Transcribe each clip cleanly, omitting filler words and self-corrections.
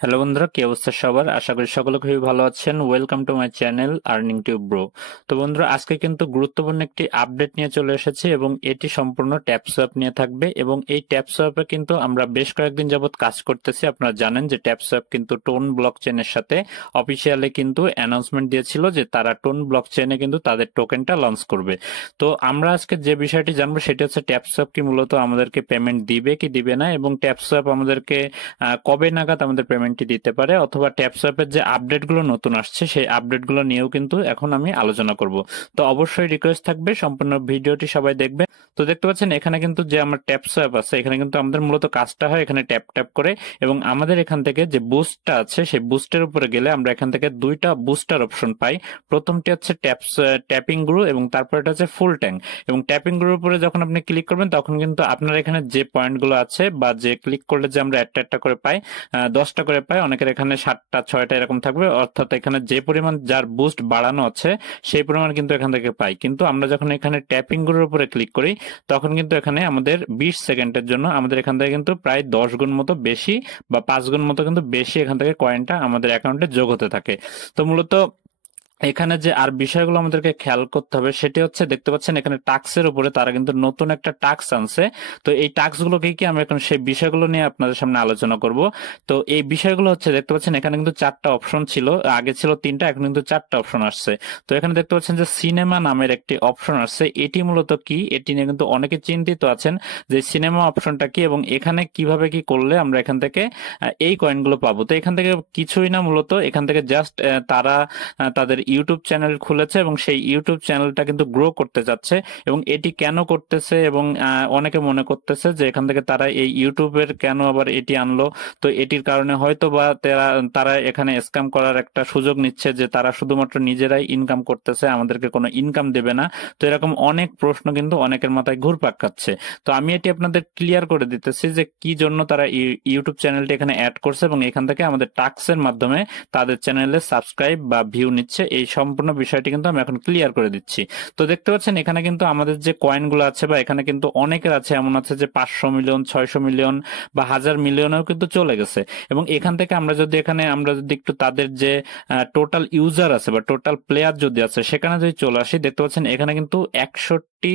Hello বন্ধুরা, কি অবস্থা সবার? আশা করি সকলে খুবই ভালো আছেন। Welcome to my channel earning tube bro. তো বন্ধুরা, আজকে কিন্তু গুরুত্বপূর্ণ একটি আপডেট নিয়ে চলে এসেছে এবং এটি সম্পূর্ণ ট্যাপসোয়াপ নিয়ে থাকবে। এবং এই ট্যাপসোয়াপে কিন্তু আমরা বেশ কয়েকদিন যাবত কাজ করতেছি। আপনারা জানেন যে ট্যাপসোয়াপ কিন্তু টোন ব্লক চেনের সাথে অফিসিয়ালি কিন্তু অ্যানাউন্সমেন্ট দিয়েছিল যে তারা টোন ব্লক চেনে কিন্তু তাদের টোকেনটা লঞ্চ করবে। তো আমরা আজকে যে বিষয়টি জানবো সেটি হচ্ছে ট্যাপসোয়াপ কি মূলত আমাদেরকে পেমেন্ট দিবে কি দিবে না, এবং ট্যাপসোয়াপ আমাদেরকে কবে নাগাদ আমাদের পেমেন্টটি দিতে পারে, অথবা ট্যাপসঅ্যাপের যে আপডেটগুলো নতুন আসছে সেই আপডেটগুলো নিয়েও কিন্তু এখন আমি আলোচনা করব। তো অবশ্যই রিকোয়েস্ট থাকবে সম্পূর্ণ ভিডিওটি সবাই দেখবে। তো দেখতে পাচ্ছেন এখানে কিন্তু যে আমার ট্যাপসঅ্যাপ আছে, এখানে কিন্তু আমাদের মূলত কাজটা হয় এখানে ট্যাপ ট্যাপ করে, এবং আমাদের এখান থেকে যে বুস্টটা আছে সেই বুস্টের উপরে গেলে আমরা এখান থেকে দুইটা বুস্টার অপশন পাই। প্রথমটি হচ্ছে ট্যাপিং গ্রু এবং তারপর এটা হচ্ছে ফুল ট্যাঙ্ক। এবং ট্যাপিং গ্রুর উপরে যখন আপনি ক্লিক করবেন তখন কিন্তু আপনার এখানে যে পয়েন্টগুলো আছে বা যে ক্লিক করলে যে আমরা একটা একটা করে পাই, 10টা করে পায়, অনেকের এখানে 7টা 6টা এরকম থাকবে। অর্থাৎ এখানে যে পরিমাণ যার বুস্ট বাড়ানো আছে সেই পরিমাণ কিন্তু এখান থেকে পাই। কিন্তু আমরা যখন এখানে ট্যাপিং গুলোর উপরে ক্লিক করি তখন কিন্তু এখানে আমাদের 20 সেকেন্ডের জন্য আমাদের এখান থেকে কিন্তু প্রায় 10 গুণ মতো বেশি বা 5 গুণ মতো কিন্তু বেশি এখান থেকে কয়েনটা আমাদের অ্যাকাউন্টে যোগ হতে থাকে। তো মূলত এখানে যে আর বিষয়গুলো আমাদেরকে খেয়াল করতে হবে সেটি হচ্ছে, দেখতে পাচ্ছেন এখানে টাক্সের উপরে তারা কিন্তু নতুন একটা টাক্স আনছে। তো এই টাক্স গুলো কি কি আমি এখন সেই বিষয়গুলো নিয়ে আপনাদের সামনে আলোচনা করব। তো এই বিষয়গুলো হচ্ছে, দেখতে পাচ্ছেন এখানে কিন্তু 4টা অপশন ছিল, আগে ছিল 3টা, এখন কিন্তু 4টা অপশন আসছে। তো এখানে দেখতে পাচ্ছেন যে সিনেমা নামের একটি অপশন আসছে। এটি মূলত কি, এটি নিয়ে কিন্তু অনেকে চিন্তিত আছেন যে সিনেমা অপশনটা কি এবং এখানে কিভাবে কি করলে আমরা এখান থেকে এই কয়েনগুলো পাবো। তো এখান থেকে কিছুই না, মূলত এখান থেকে জাস্ট তারা তাদের ইউটিউব চ্যানেল খুলেছে এবং সেই ইউটিউব চ্যানেলটা কিন্তু গ্রো করতে যাচ্ছে। এবং এটি কেন করতেছে, এবং অনেকে মনে করতেছে যে এখান থেকে তারা এই ইউটিউবের কেন আবার এটি আনলো। তো এটির কারণে হয়তো বা তারা তারা এখানে স্ক্যাম করার একটা সুযোগ নিচ্ছে, যে তারা শুধুমাত্র নিজেরাই ইনকাম করতেছে, আমাদেরকে কোনো ইনকাম দেবে না। তো এরকম অনেক প্রশ্ন কিন্তু অনেকের মাথায় ঘুরপাক খাচ্ছে। তো আমি এটি আপনাদের ক্লিয়ার করে দিতেছি যে কি জন্য তারা ইউটিউব চ্যানেলটি এখানে অ্যাড করছে এবং এখান থেকে আমাদের টাক্সের মাধ্যমে তাদের চ্যানেলে সাবস্ক্রাইব বা ভিউ নিচ্ছে। এই সম্পূর্ণ বিষয়টি কিন্তু আমি এখন ক্লিয়ার করে দিচ্ছি। তো দেখতে পাচ্ছেন এখানে কিন্তু আমাদের যে কয়েনগুলো আছে, বা এখানে কিন্তু অনেকের আছে, এমন আছে যে 500 মিলিয়ন, 600 মিলিয়ন বা 1000 মিলিয়নেও কিন্তু চলে গেছে। এবং এখান থেকে আমরা যদি একটু তাদের যে টোটাল ইউজার আছে বা টোটাল প্লেয়ার যদি আছে সেখানে যদি চলে আসি, দেখতে পাচ্ছেন এখানে কিন্তু 61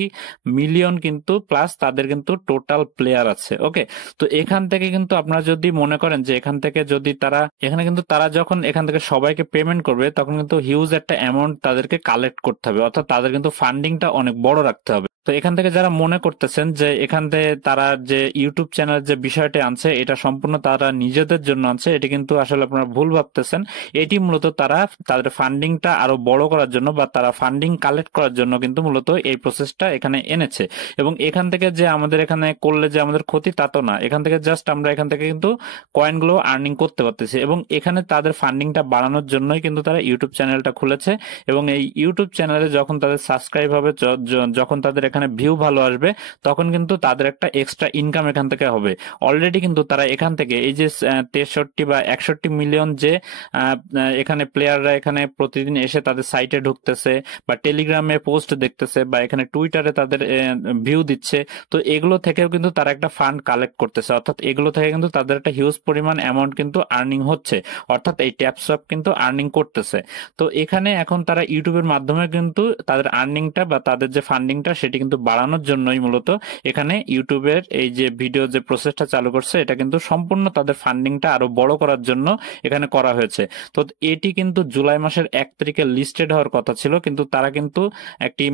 মিলিয়ন কিন্তু প্লাস তাদের কিন্তু টোটাল প্লেয়ার আছে। ওকে, তো এখান থেকে কিন্তু আপনারা যদি মনে করেন যে এখান থেকে যদি তারা এখানে কিন্তু তারা যখন এখান থেকে সবাইকে পেমেন্ট করবে তখন কিন্তু হিউজ একটা অ্যামাউন্ট তাদেরকে কালেক্ট করতে হবে, অর্থাৎ তাদের কিন্তু ফান্ডিংটা অনেক বড় রাখতে হবে। তো এখান থেকে যারা মনে করতেছেন যে এখান থেকে তারা যে ইউটিউব চ্যানেলের যে বিষয়টি আনছে এটা সম্পূর্ণ তারা নিজেদের জন্য আনছে, এটি কিন্তু আসলে আপনারা ভুল ভাবতেছেন। এটি মূলত তারা তাদের ফান্ডিংটা আরো বড় করার জন্য বা তারা ফান্ডিং কালেক্ট করার জন্য কিন্তু মূলত এই প্রসেসটা এখানে এনেছে। এবং এখান থেকে যে আমাদের এখানে করলে যে আমাদের ক্ষতি তা তো না, এখান থেকে জাস্ট আমরা এখান থেকে কিন্তু কয়েনগুলো আর্নিং করতে পারতেছি। এবং এখানে তাদের ফান্ডিংটা বাড়ানোর জন্যই কিন্তু তারা ইউটিউব চ্যানেলটা খুলেছে। এবং এই ইউটিউব চ্যানেলে যখন তাদের সাবস্ক্রাইব হবে, যখন তাদের এখানে ভিউ ভালো আসবে, তখন কিন্তু তাদের একটা এক্সট্রা ইনকাম এখান থেকে হবে। অলরেডি কিন্তু তারা এখান থেকে এই যে 63 বা 61 মিলিয়ন যে এখানে প্লেয়াররা এখানে প্রতিদিন এসে তাদের সাইটে ঢুকতেছে বা টেলিগ্রামে পোস্ট দেখতেছে বা এখানে টুইটারে তাদের ভিউ দিচ্ছে, তো এগুলো থেকেও কিন্তু তারা একটা ফান্ড কালেক্ট করতেছে। অর্থাৎ এগুলো থেকে কিন্তু তাদের একটা হিউজ পরিমাণ অ্যামাউন্ট কিন্তু আর্নিং হচ্ছে, অর্থাৎ এই ট্যাপসঅ্যাপ কিন্তু আর্নিং করতেছে। তো এখানে এখন তারা ইউটিউবের মাধ্যমে কিন্তু তাদের আর্নিংটা বা তাদের যে ফান্ডিংটা সেটি কিন্তু বাড়ানোর জন্যই মূলত এখানে ইউটিউবের এই যে ভিডিও যে প্রসেসটা চালু করছে এটা কিন্তু সম্পূর্ণ তাদের ফান্ডিংটা আরো বড় করার জন্য এখানে করা হয়েছে। তো এটি কিন্তু জুলাই মাসের 1 তারিখে লিস্টেড হওয়ার কথা ছিল, কিন্তু তারা কিন্তু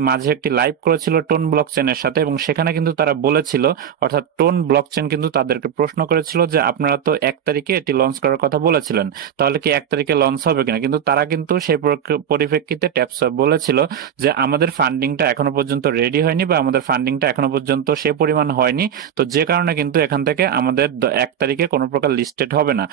মাঝে একটি লাইভ করেছিল টোন ব্লকচেনের সাথে, এবং সেখানে কিন্তু তারা বলেছিল, অর্থাৎ টোন ব্লকচেন কিন্তু তাদেরকে প্রশ্ন করেছিল যে আপনারা তো 1 তারিখে এটি লঞ্চ করার কথা বলেছিলেন, তাহলে কি 1 তারিখে লঞ্চ হবে কিনা। কিন্তু তারা কিন্তু সেই পরিপ্রেক্ষিতে ট্যাপসঅ্যাপ বলেছিল যে আমাদের ফান্ডিংটা এখনো পর্যন্ত রেডি হয়নি বা আমাদের ফান্ডিংটা এখনো পর্যন্ত সে পরিমাণ হয়নি, তো যে কারণে কিন্তু এখান থেকে আমাদের 1 তারিখে কোনো প্রকার লিস্টেড হবে না।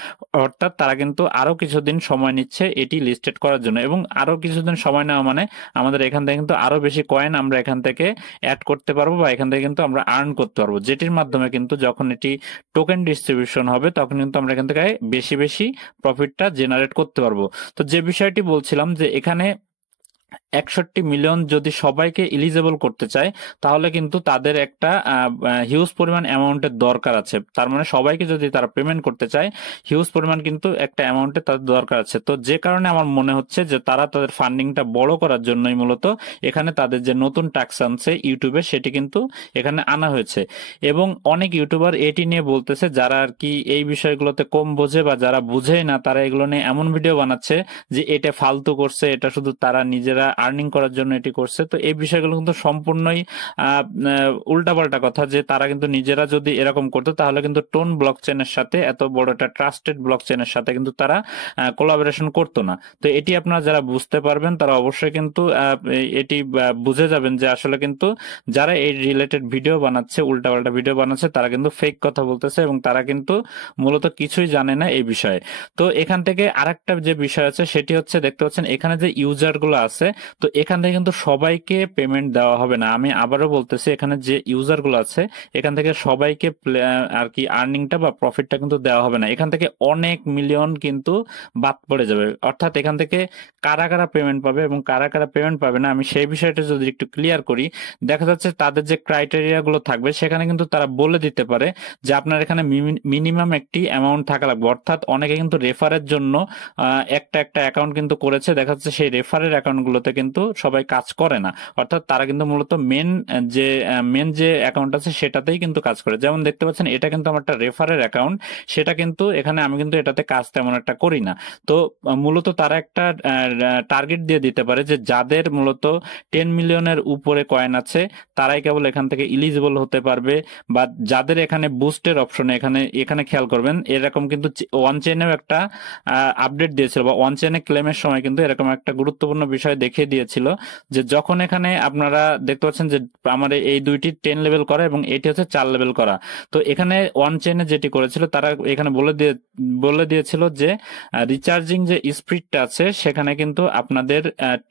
অর্থাৎ তারা কিন্তু আরো কিছুদিন সময় নিচ্ছে এটি লিস্টেড করার জন্য, এবং আরো কিছুদিন সময় নেওয়া মানে আমাদের এখান থেকে কিন্তু আরো বেশি কয়েন আমরা এখান থেকে অ্যাড করতে পারবো বা এখান থেকে কিন্তু আমরা আর্ন করতে পারবো, যেটির মাধ্যমে কিন্তু যখন এটি টোকেন ডিস্ট্রিবিউশন হবে তখন কিন্তু আমরা এখান থেকে বেশি বেশি প্রফিটটা জেনারেট করতে পারবো। তো যে বিষয়টি বলছিলাম যে এখানে 61 মিলিয়ন যদি সবাইকে এলিজেবল করতে চায়, তাহলে কিন্তু তাদের একটা হিউজ পরিমাণ অ্যামাউন্টের দরকার আছে। তার মানে সবাইকে যদি তারা পেমেন্ট করতে চায়, হিউজ পরিমাণ কিন্তু একটা অ্যামাউন্টে তাদের দরকার আছে। তো যে কারণে আমার মনে হচ্ছে যে তারা তাদের ফান্ডিংটা বড় করার জন্যই মূলত এখানে তাদের যে নতুন টাস্ক আনছে ইউটিউবে, সেটি কিন্তু এখানে আনা হয়েছে। এবং অনেক ইউটিউবার এটি নিয়ে বলতেছে, যারা আর কি এই বিষয়গুলোতে কম বোঝে বা যারা বুঝেই না, তারা এগুলো নিয়ে এমন ভিডিও বানাচ্ছে যে এটা ফালতু করছে, এটা শুধু তারা নিজেরা আর্নিং করার জন্য এটি করছে। তো এই বিষয়গুলো কিন্তু সম্পূর্ণই উল্টাপাল্টা কথা, যে তারা কিন্তু নিজেরা যদি এরকম করতো তাহলে কিন্তু টোন ব্লকচেনের সাথে, এত বড় একটা ট্রাস্টেড ব্লকচেনের সাথে কিন্তু তারা কোলাবোরেশন করতো না। তো এটি আপনারা যারা বুঝতে পারবেন তারা অবশ্যই কিন্তু এটি বুঝে যাবেন যে আসলে কিন্তু যারা এই রিলেটেড ভিডিও বানাচ্ছে, উল্টাপাল্টা ভিডিও বানাচ্ছে, তারা কিন্তু ফেক কথা বলতেছে এবং তারা কিন্তু মূলত কিছুই জানে না এই বিষয়ে। তো এখান থেকে আরেকটা যে বিষয় আছে সেটি হচ্ছে, দেখতে পাচ্ছেন এখানে যে ইউজার গুলো আছে, তো এখান থেকে কিন্তু সবাইকে পেমেন্ট দেওয়া হবে না। আমি আবারও বলতেছি, এখানে যে ইউজার গুলো আছে এখান থেকে সবাইকে আর কি আর্নিংটা বা প্রফিটটা কিন্তু দেওয়া হবে না। এখান থেকে অনেক মিলিয়ন কিন্তু বাদ পড়ে যাবে। অর্থাৎ এখান থেকে কারা কারা পেমেন্ট পাবে এবং কারা কারা পেমেন্ট পাবে না, আমি সেই বিষয়টা যদি একটু ক্লিয়ার করি, দেখা যাচ্ছে তাদের যে ক্রাইটেরিয়া গুলো থাকবে সেখানে কিন্তু তারা বলে দিতে পারে যে আপনার এখানে মিনিমাম একটি অ্যামাউন্ট থাকা লাগবে। অর্থাৎ অনেকে কিন্তু রেফারের জন্য একটা একটা অ্যাকাউন্ট কিন্তু করেছে, দেখা যাচ্ছে সেই রেফারের অ্যাকাউন্ট গুলোতে কিন্তু সবাই কাজ করে না। অর্থাৎ তারা কিন্তু মূলত মেন যে অ্যাকাউন্ট আছে সেটাতেই কিন্তু কাজ করে। যেমন দেখতে পাচ্ছেন এটা কিন্তু আমার একটা রেফারের অ্যাকাউন্ট, সেটা কিন্তু এখানে আমি কিন্তু এটাতে কাজ তেমন একটা করি না। তো মূলত তারা একটা টার্গেট দিয়ে দিতে পারে যে যাদের মূলত 10 মিলিয়নের উপরে কয়েন আছে তারাই কেবল এখান থেকে ইলিজিবল হতে পারবে, বা যাদের এখানে বুস্টের অপশনে, এখানে এখানে খেয়াল করবেন, এরকম কিন্তু ওয়ান চেনেও একটা আপডেট দিয়েছিল, বা ওয়ান চেনে ক্লেমের সময় কিন্তু এরকম একটা গুরুত্বপূর্ণ বিষয় দেখিয়ে দিয়েছিল যে যখন এখানে আপনারা দেখতে পাচ্ছেন যে আমার এই দুইটি 10 লেভেল করা এবং এটি হচ্ছে 4 লেভেল করা। তো এখানে ওয়ান চেনে যেটি করেছিল, তারা এখানে বলে দিয়েছিল যে রিচার্জিং যে স্পিডটা আছে সেখানে কিন্তু আপনাদের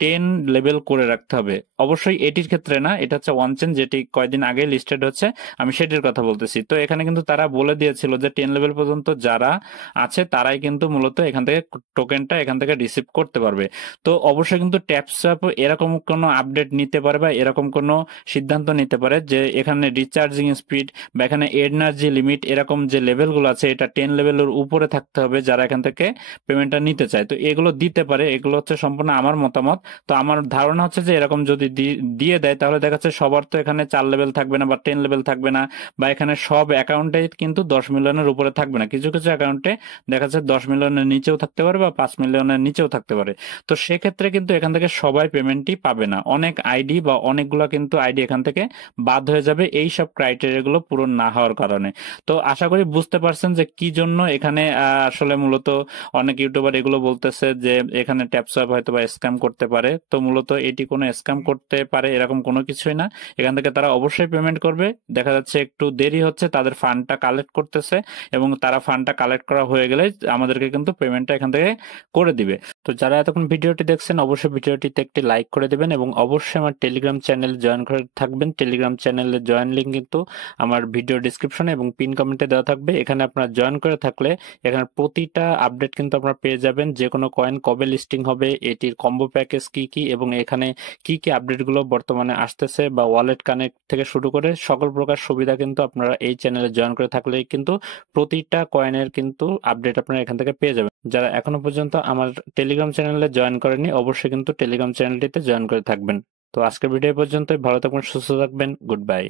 10 লেভেল করে রাখতে হবে। অবশ্যই এটির ক্ষেত্রে না, এটা হচ্ছে ওয়ান চেন যেটি কয়েকদিন আগে লিস্টেড হচ্ছে, আমি সেটির কথা বলতেছি। তো এখানে কিন্তু তারা বলে দিয়েছিল যে 10 লেভেল পর্যন্ত যারা আছে তারাই কিন্তু মূলত এখান থেকে টোকেনটা এখান থেকে রিসিভ করতে পারবে। তো অবশ্যই কিন্তু ট্যাপস্যাপ এরকম কোনো আপডেট নিতে পারে বা এরকম কোনো সিদ্ধান্ত নিতে পারে যে এখানে রিচার্জিং স্পিড বা এখানে এনার্জি লিমিট এরকম যে লেভেলগুলো আছে এটা 10 লেভেলের উপরে থাকতে হবে যারা এখান থেকে পেমেন্টটা নিতে চায়। তো এগুলো দিতে পারে, এগুলো হচ্ছে সম্পূর্ণ আমার মতামত। তো আমার ধারণা হচ্ছে যে এরকম যদি দিয়ে দেয় তাহলে দেখা যাচ্ছে সবার তো এখানে 4 লেভেল থাকবে না বা 10 লেভেল থাকবে না, বা এখানে সব অ্যাকাউন্টে কিন্তু 10 মিলিয়নের উপরে থাকবে না। কিছু কিছু অ্যাকাউন্টে দেখা যাচ্ছে 10 মিলিয়নের নিচেও থাকতে পারে বা 5 মিলিয়নের নিচেও থাকতে পারে। তো সেক্ষেত্রে কিন্তু এখান থেকে সবাই পেমেন্টই পাবে না, অনেক আইডি বা অনেকগুলো কিন্তু আইডি এখান থেকে বাদ হয়ে যাবে এই সব ক্রাইটেরিয়াগুলো পূরণ না হওয়ার কারণে। তো আশা করি বুঝতে পারছেন যে কি জন্য এখানে আসলে মূলত অনেক ইউটিউবার এগুলো বলতেছে যে এখানে ট্যাপসোয়াপ হয়তো বা স্ক্যাম করতে পারে। তো মূলত এটি কোনো স্ক্যাম করতে পারে এরকম কোনো কিছুই না। এখান থেকে তারা অবশ্যই পেমেন্ট করবে। দেখা যাচ্ছে একটু দেরি হচ্ছে, তাদের ফান্ডটা কালেক্ট করতেছে এবং তারা ফান্ডটা কালেক্ট করা হয়ে গেলে আমাদেরকে কিন্তু পেমেন্টটা এখান থেকে করে দিবে। তো যারা এতক্ষণ ভিডিওটি দেখছেন অবশ্যই ভিডিওটিতে একটি লাইক করে দেবেন এবং অবশ্যই আমার টেলিগ্রাম চ্যানেল জয়েন করে থাকবেন। টেলিগ্রাম চ্যানেলের জয়েন লিঙ্ক কিন্তু আমার ভিডিও ডিসক্রিপশনে এবং পিন কমেন্টে দেওয়া থাকবে। এখানে আপনারা জয়েন করে থাকলে এখানে প্রতিটা আপডেট কিন্তু আপনারা পেয়ে যাবেন, যে কোনো কয়েন কবে লিস্টিং হবে, এটির কম্বো প্যাকেজ কি কি এবং এখানে কি কি আপডেটগুলো বর্তমানে আসতেছে, বা ওয়ালেট কানেক্ট থেকে শুরু করে সকল প্রকার সুবিধা কিন্তু আপনারা এই চ্যানেলে জয়েন করে থাকলে কিন্তু প্রতিটা কয়েনের কিন্তু আপডেট আপনারা এখান থেকে পেয়ে যাবেন। যারা এখনো পর্যন্ত আমার টেলিগ্রাম চ্যানেলে জয়েন করেনি অবশ্যই কিন্তু টেলিগ্রাম চ্যানেলটিতে জয়েন করে থাকবেন। তো আজকের ভিডিও পর্যন্তই, ভালো থাকবেন, সুস্থ থাকবেন, গুড বাই।